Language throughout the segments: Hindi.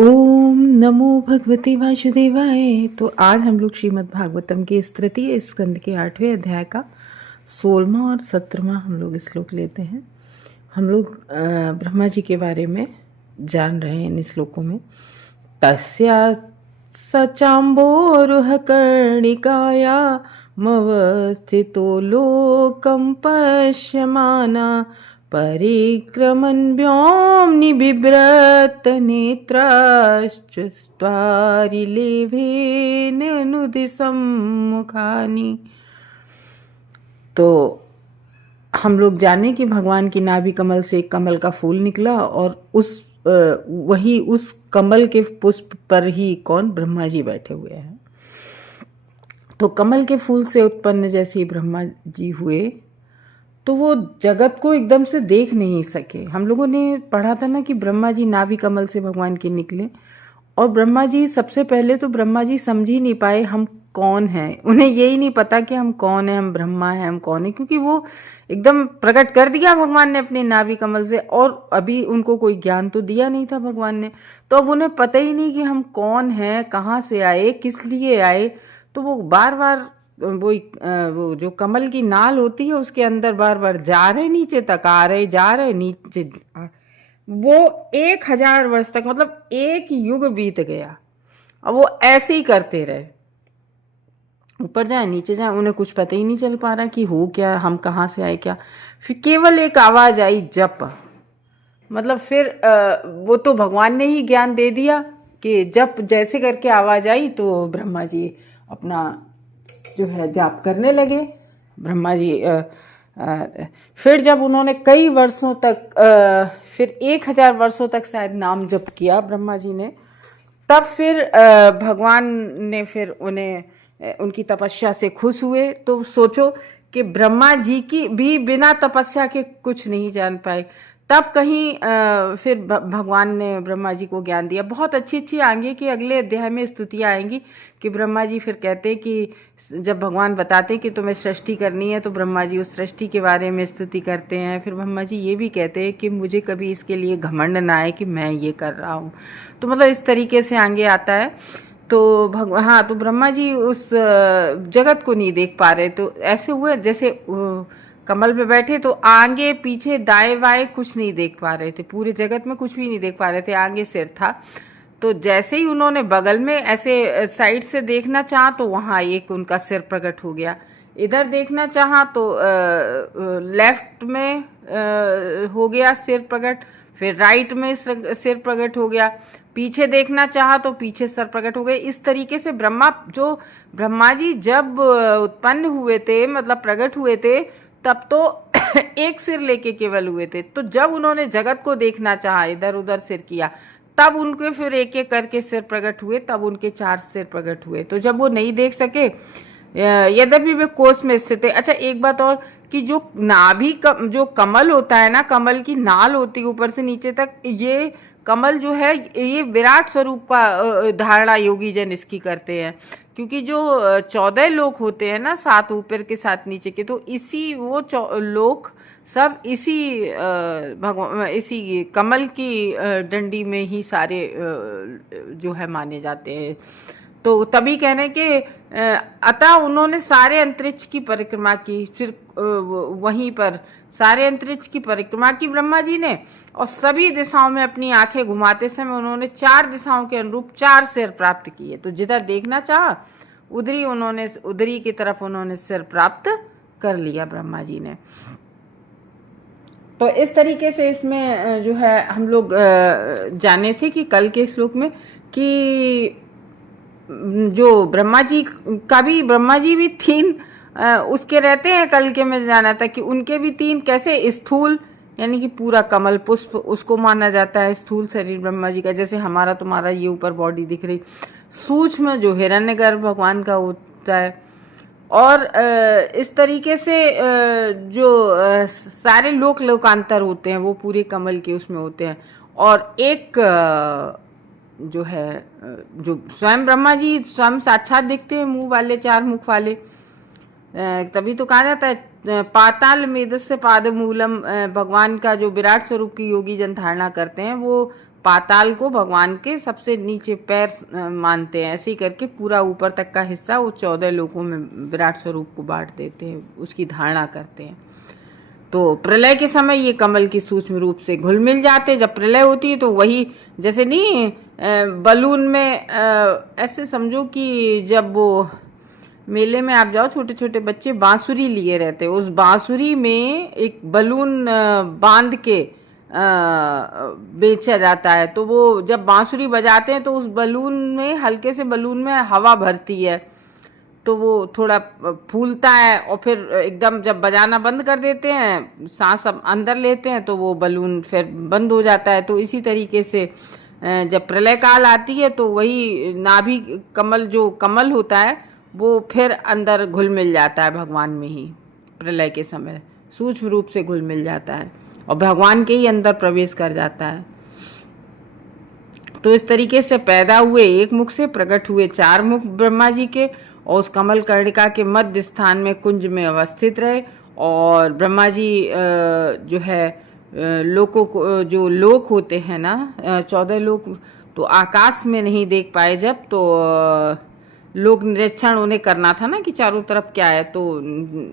ओम नमो भगवते वासुदेवाय। तो आज हम लोग श्रीमद् भागवतम के इस तृतीय स्कंद के 8वें अध्याय का 16वां और 17वां हम लोग श्लोक लेते हैं। हम लोग ब्रह्मा जी के बारे में जान रहे हैं इन श्लोकों में। तस्या सचाम्बोरुह कर्णिकाया मवस्थितो लोकं पश्यमाना परिक्रमन् व्योम्नि बिभ्रत नेत्राश्च स्त्वारिलेभेन नुदिसम्मुखानि। तो हम लोग जाने कि भगवान की नाभि कमल से एक कमल का फूल निकला और वही उस कमल के पुष्प पर ही कौन, ब्रह्मा जी बैठे हुए हैं। तो कमल के फूल से उत्पन्न जैसे ब्रह्मा जी हुए तो वो जगत को एकदम से देख नहीं सके। हम लोगों ने पढ़ा था ना कि ब्रह्मा जी नाभि कमल से भगवान के निकले और ब्रह्मा जी सबसे पहले तो ब्रह्मा जी समझ ही नहीं पाए हम कौन हैं। उन्हें यही नहीं पता कि हम कौन हैं, हम ब्रह्मा हैं, हम कौन हैं, क्योंकि वो एकदम प्रकट कर दिया भगवान ने अपने नाभि कमल से और अभी उनको कोई ज्ञान तो दिया नहीं था भगवान ने। तो अब उन्हें पता ही नहीं कि हम कौन हैं, कहाँ से आए, किस लिए आए। तो वो बार बार वो जो कमल की नाल होती है उसके अंदर बार बार जा रहे, नीचे तक आ रहे, जा रहे नीचे। वो 1000 वर्ष तक, मतलब एक युग बीत गया और वो ऐसे ही करते रहे, ऊपर जाए नीचे जाए, उन्हें कुछ पता ही नहीं चल पा रहा कि हो क्या, हम कहाँ से आए क्या। फिर केवल एक आवाज आई, जप। मतलब फिर वो तो भगवान ने ही ज्ञान दे दिया कि जप जैसे करके आवाज आई तो ब्रह्मा जी अपना जो है जाप करने लगे। ब्रह्मा जी फिर जब उन्होंने कई वर्षों तक फिर 1000 वर्षों तक शायद नाम जप किया ब्रह्मा जी ने, तब फिर भगवान ने फिर उन्हें उनकी तपस्या से खुश हुए। तो सोचो कि ब्रह्मा जी की भी बिना तपस्या के कुछ नहीं जान पाए। तब कहीं फिर भगवान ने ब्रह्मा जी को ज्ञान दिया। बहुत अच्छी अच्छी आगे के अगले अध्याय में स्तुतियाँ आएंगी कि ब्रह्मा जी फिर कहते कि जब भगवान बताते कि तुम्हें सृष्टि करनी है तो ब्रह्मा जी उस सृष्टि के बारे में स्तुति करते हैं। फिर ब्रह्मा जी ये भी कहते हैं कि मुझे कभी इसके लिए घमंड ना आए कि मैं ये कर रहा हूँ। तो मतलब इस तरीके से आगे आता है। तो हाँ, तो ब्रह्मा जी उस जगत को नहीं देख पा रहे। तो ऐसे हुए जैसे कमल पे बैठे तो आगे पीछे दाएं बाएं कुछ नहीं देख पा रहे थे, पूरे जगत में कुछ भी नहीं देख पा रहे थे। आगे सिर था, तो जैसे ही उन्होंने बगल में ऐसे साइड से देखना चाहा तो वहाँ एक उनका सिर प्रकट हो गया। इधर देखना चाहा तो लेफ्ट में हो गया सिर प्रकट, फिर राइट में सिर प्रकट हो गया, पीछे देखना चाहा तो पीछे सर प्रकट हो गए। इस तरीके से ब्रह्मा जी जब उत्पन्न हुए थे, मतलब प्रकट हुए थे, तब तो एक सिर लेके केवल हुए थे। तो जब उन्होंने जगत को देखना चाहा, इधर उधर सिर किया, तब उनके फिर एक एक करके सिर प्रकट हुए, तब उनके 4 सिर प्रकट हुए। तो जब वो नहीं देख सके, यद्यपि वे कोष में स्थित है। अच्छा, एक बात और कि जो जो कमल होता है ना, कमल की नाल होती है ऊपर से नीचे तक, ये कमल जो है ये विराट स्वरूप का धारणा योगी जन इसकी करते हैं। क्योंकि जो 14 लोक होते हैं ना, 7 ऊपर के 7 नीचे के, तो इसी वो लोक सब इसी भगवान इसी कमल की डंडी में ही सारे जो है माने जाते हैं। तो तभी कहने के अतः उन्होंने सारे अंतरिक्ष की परिक्रमा की। फिर वहीं पर सारे अंतरिक्ष की परिक्रमा की ब्रह्मा जी ने, और सभी दिशाओं में अपनी आंखें घुमाते समय उन्होंने 4 दिशाओं के अनुरूप 4 सिर प्राप्त किए। तो जिधर देखना चाहा उधरी की तरफ उन्होंने सिर प्राप्त कर लिया ब्रह्मा जी ने। तो इस तरीके से इसमें जो है हम लोग जाने थे कि कल के श्लोक में कि जो ब्रह्मा जी भी 3 उसके रहते हैं। कल के में जाना था कि उनके भी 3 कैसे, स्थूल यानी कि पूरा कमल पुष्प उसको माना जाता है स्थूल शरीर ब्रह्मा जी का, जैसे हमारा तुम्हारा ये ऊपर बॉडी दिख रही। सूक्ष्म जो हिरण्यगर्भ भगवान का होता है, और इस तरीके से जो सारे लोकांतर होते हैं वो पूरे कमल के उसमें होते हैं। और एक जो है जो स्वयं ब्रह्मा जी स्वयं साक्षात दिखते हैं, मुंह वाले, 4 मुख वाले। तभी तो कहा जाता है पाताल मेदस्य पाद मूलम, भगवान का जो विराट स्वरूप की योगी जन धारणा करते हैं वो पाताल को भगवान के सबसे नीचे पैर मानते हैं। ऐसे ही करके पूरा ऊपर तक का हिस्सा वो 14 लोकों में विराट स्वरूप को बांट देते हैं, उसकी धारणा करते हैं। तो प्रलय के समय ये कमल की सूक्ष्म रूप से घुल मिल जाते। जब प्रलय होती है तो वही जैसे नहीं बलून में ऐसे समझो कि जब वो मेले में आप जाओ, छोटे छोटे बच्चे बांसुरी लिए रहते हैं, उस बांसुरी में एक बलून बांध के बेचा जाता है। तो वो जब बांसुरी बजाते हैं तो उस बलून में, हल्के से बलून में हवा भरती है, तो वो थोड़ा फूलता है और फिर एकदम जब बजाना बंद कर देते हैं, सांस अंदर लेते हैं, तो वो बलून फिर बंद हो जाता है। तो इसी तरीके से जब प्रलय काल आती है तो वही नाभि कमल, जो कमल होता है, वो फिर अंदर घुल मिल जाता है भगवान में ही। प्रलय के समय सूक्ष्म रूप से घुल मिल जाता है और भगवान के ही अंदर प्रवेश कर जाता है। तो इस तरीके से पैदा हुए एक मुख से प्रकट हुए 4 मुख ब्रह्मा जी के, और उस कमल कर्णिका के मध्य स्थान में कुंज में अवस्थित रहे। और ब्रह्मा जी जो है लोकों को, जो लोक होते हैं ना 14 लोक, तो आकाश में नहीं देख पाए जब, तो लोक निरीक्षण उन्हें करना था ना कि चारों तरफ क्या है। तो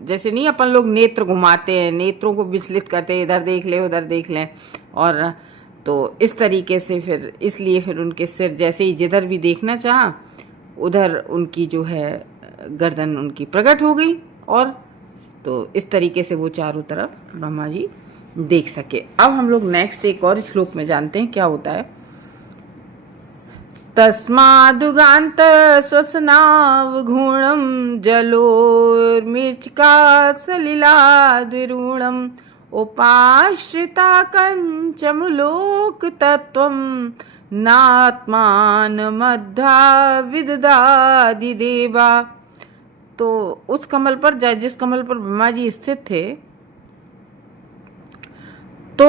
जैसे नहीं अपन लोग नेत्र घुमाते हैं, नेत्रों को विचलित करते हैं, इधर देख ले उधर देख लें, और तो इस तरीके से फिर इसलिए फिर उनके सिर जैसे ही जिधर भी देखना चाहा उधर उनकी जो है गर्दन उनकी प्रकट हो गई, और तो इस तरीके से वो चारों तरफ ब्रह्मा जी देख सके। अब हम लोग नेक्स्ट एक और श्लोक में जानते हैं क्या होता है। तस्मादुगान्त स्वसनावघूर्णं जलोर्मिर्चिका सलिलाद्विरूढम् उपाश्रिता कञ्चमुलोकतत्त्वं नात्मानमद्धा विददादिदेवा। तो उस कमल पर, जिस कमल पर ब्रह्मा जी स्थित थे, तो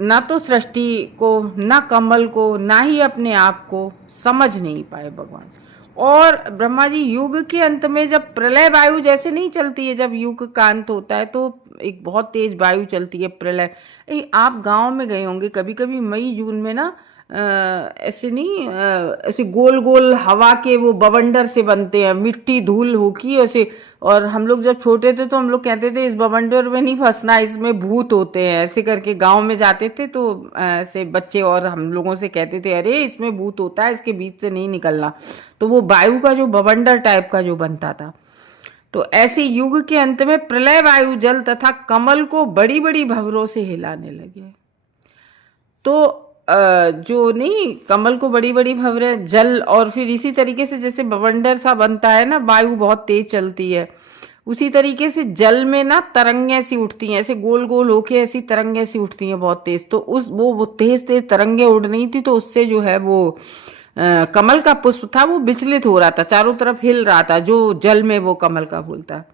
ना तो सृष्टि को, ना कमल को, ना ही अपने आप को समझ नहीं पाए भगवान। और ब्रह्मा जी युग के अंत में जब प्रलय वायु जैसे नहीं चलती है, जब युग का अंत होता है तो एक बहुत तेज वायु चलती है, प्रलय। आप गांव में गए होंगे कभी कभी, मई जून में ना ऐसे नहीं ऐसे गोल गोल हवा के वो बवंडर से बनते हैं, मिट्टी धूल होकी ऐसे। और हम लोग जब छोटे थे तो हम लोग कहते थे इस बवंडर में नहीं फंसना, इसमें भूत होते हैं, ऐसे करके गांव में जाते थे तो ऐसे बच्चे और हम लोगों से कहते थे अरे इसमें भूत होता है, इसके बीच से नहीं निकलना। तो वो वायु का जो बवंडर टाइप का जो बनता था, तो ऐसे युग के अंत में प्रलय वायु जल तथा कमल को बड़ी बड़ी भंवरों से हिलाने लगे। तो जो नहीं कमल को बड़ी बड़ी भंवरें, जल, और फिर इसी तरीके से जैसे बवंडर सा बनता है ना, वायु बहुत तेज चलती है, उसी तरीके से जल में ना तरंगें सी उठती हैं, ऐसे गोल गोल होके ऐसी तरंगें सी उठती हैं बहुत तेज। तो उस वो तेज तेज तरंगें उड़ रही थी, तो उससे जो है वो कमल का पुष्प था वो विचलित हो रहा था, चारों तरफ हिल रहा था, जो जल में वो कमल का फूल था।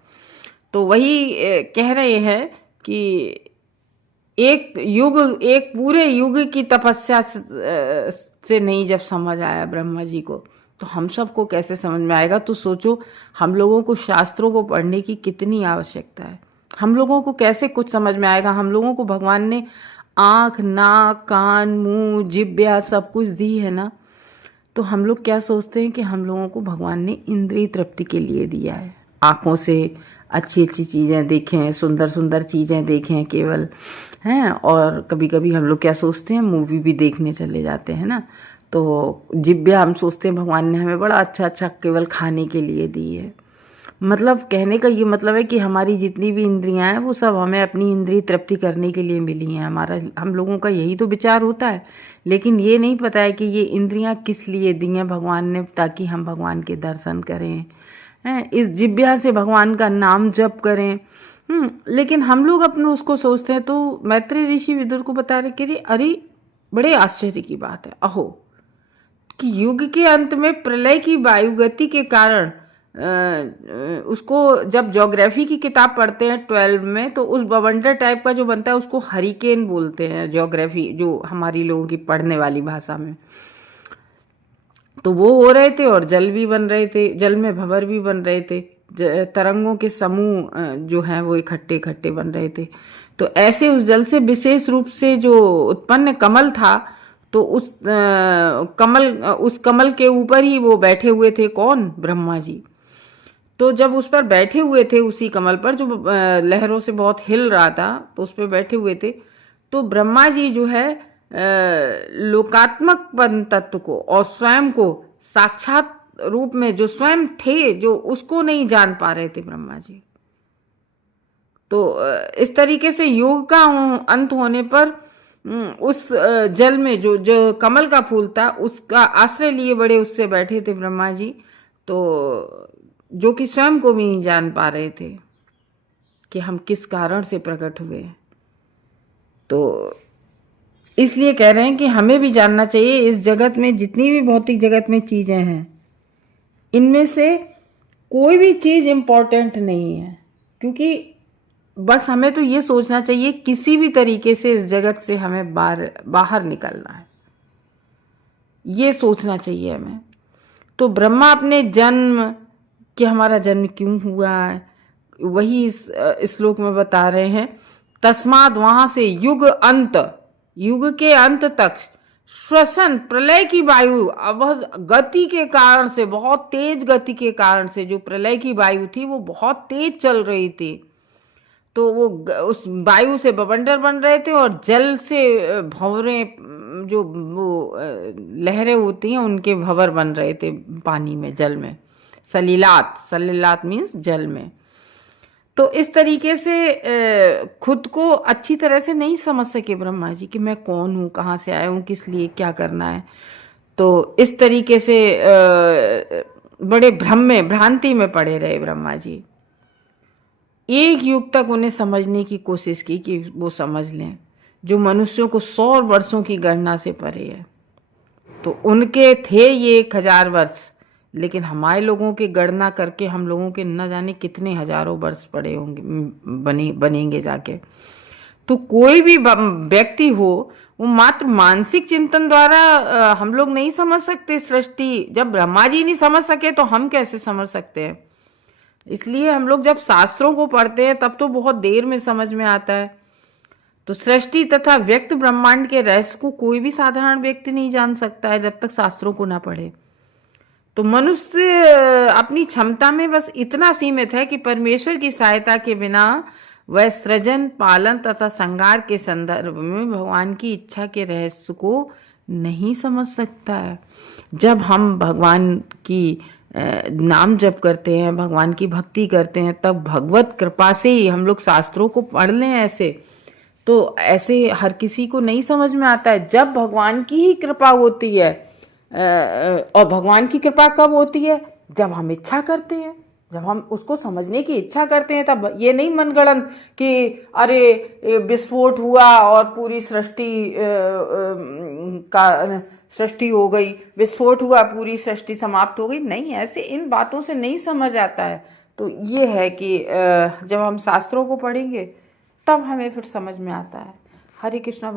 तो वही कह रहे हैं कि एक युग, एक पूरे युग की तपस्या से नहीं जब समझ आया ब्रह्मा जी को, तो हम सबको कैसे समझ में आएगा। तो सोचो हम लोगों को शास्त्रों को पढ़ने की कितनी आवश्यकता है, हम लोगों को कैसे कुछ समझ में आएगा। हम लोगों को भगवान ने आँख, नाक, कान, मुंह, जिह्वा सब कुछ दी है ना, तो हम लोग क्या सोचते हैं कि हम लोगों को भगवान ने इंद्रिय तृप्ति के लिए दिया है, आँखों से अच्छी अच्छी चीज़ें देखें, सुंदर सुंदर चीज़ें देखें केवल, हैं। और कभी कभी हम लोग क्या सोचते हैं, मूवी भी देखने चले जाते हैं ना, तो जिह्वा हम सोचते हैं भगवान ने हमें बड़ा अच्छा अच्छा केवल खाने के लिए दी है। मतलब कहने का ये मतलब है कि हमारी जितनी भी इंद्रियां हैं वो सब हमें अपनी इंद्रिय तृप्ति करने के लिए मिली हैं। हम लोगों का यही तो विचार होता है, लेकिन ये नहीं पता है कि ये इंद्रियां किस लिए दी हैं भगवान ने, ताकि हम भगवान के दर्शन करें, हैं, इस जिह्वा से भगवान का नाम जप करें। लेकिन हम लोग अपने उसको सोचते हैं। तो मैत्रेय ऋषि विदुर को बता रहे कि अरे बड़े आश्चर्य की बात है, अहो, कि युग के अंत में प्रलय की वायु गति के कारण उसको जब ज्योग्राफी की किताब पढ़ते हैं 12 में, तो उस बवंडर टाइप का जो बनता है उसको हरिकेन बोलते हैं, ज्योग्राफी जो हमारी लोगों की पढ़ने वाली भाषा में। तो वो हो रहे थे और जल भी बन रहे थे, जल में भंवर भी बन रहे थे, तरंगों के समूह जो हैं वो इकट्ठे इकट्ठे बन रहे थे। तो ऐसे उस जल से विशेष रूप से जो उत्पन्न कमल था, तो उस कमल के ऊपर ही वो बैठे हुए थे। कौन? ब्रह्मा जी। तो जब उस पर बैठे हुए थे, उसी कमल पर जो लहरों से बहुत हिल रहा था, तो उस पर बैठे हुए थे, तो ब्रह्मा जी जो है लोकात्मक परम तत्व को और स्वयं को साक्षात रूप में जो स्वयं थे, जो उसको नहीं जान पा रहे थे ब्रह्मा जी। तो इस तरीके से योग का अंत होने पर उस जल में जो जो कमल का फूल था, उसका आश्रय लिए बड़े उससे बैठे थे ब्रह्मा जी। तो जो कि स्वयं को भी नहीं जान पा रहे थे कि हम किस कारण से प्रकट हुए। तो इसलिए कह रहे हैं कि हमें भी जानना चाहिए, इस जगत में जितनी भी भौतिक जगत में चीजें हैं, इनमें से कोई भी चीज इम्पोर्टेंट नहीं है, क्योंकि बस हमें तो ये सोचना चाहिए किसी भी तरीके से इस जगत से हमें बाहर निकलना है, ये सोचना चाहिए हमें। तो ब्रह्मा अपने जन्म कि हमारा जन्म क्यों हुआ है, वही इस श्लोक में बता रहे हैं। तस्माद, वहां से युग अंत, युग के अंत तक श्वसन प्रलय की वायु, अब गति के कारण से, बहुत तेज गति के कारण से जो प्रलय की वायु थी वो बहुत तेज चल रही थी। तो वो उस वायु से बवंडर बन रहे थे और जल से भंवरें, जो वो लहरें होती हैं उनके भंवर बन रहे थे पानी में, जल में। सलिलात, सलिलात मीन्स जल में। तो इस तरीके से खुद को अच्छी तरह से नहीं समझ सके ब्रह्मा जी कि मैं कौन हूँ, कहाँ से आया हूँ, किस लिए, क्या करना है। तो इस तरीके से बड़े भ्रम में, भ्रांति में पड़े रहे ब्रह्मा जी। एक युग तक उन्हें समझने की कोशिश की कि वो समझ लें, जो मनुष्यों को 100 वर्षों की गणना से परे है। तो उनके थे ये 1000 वर्ष, लेकिन हमारे लोगों की गणना करके हम लोगों के न जाने कितने हजारों वर्ष पड़े होंगे, बनेंगे जाके। तो कोई भी व्यक्ति हो, वो मात्र मानसिक चिंतन द्वारा हम लोग नहीं समझ सकते सृष्टि। जब ब्रह्मा जी नहीं समझ सके तो हम कैसे समझ सकते हैं। इसलिए हम लोग जब शास्त्रों को पढ़ते हैं तब तो बहुत देर में समझ में आता है। तो सृष्टि तथा व्यक्त ब्रह्मांड के रहस्य को कोई भी साधारण व्यक्ति नहीं जान सकता है जब तक शास्त्रों को ना पढ़े। तो मनुष्य अपनी क्षमता में बस इतना सीमित है कि परमेश्वर की सहायता के बिना वह सृजन, पालन तथा संहार के संदर्भ में भगवान की इच्छा के रहस्य को नहीं समझ सकता है। जब हम भगवान की नाम जप करते हैं, भगवान की भक्ति करते हैं, तब भगवत कृपा से ही हम लोग शास्त्रों को पढ़ लें ऐसे, तो ऐसे हर किसी को नहीं समझ में आता है। जब भगवान की ही कृपा होती है, और भगवान की कृपा कब होती है? जब हम इच्छा करते हैं, जब हम उसको समझने की इच्छा करते हैं। तब ये नहीं मनगढ़ंत कि अरे विस्फोट हुआ और पूरी सृष्टि हो गई, विस्फोट हुआ पूरी सृष्टि समाप्त हो गई। नहीं, ऐसे इन बातों से नहीं समझ आता है। तो ये है कि जब हम शास्त्रों को पढ़ेंगे तब हमें फिर समझ में आता है। हरे कृष्णा।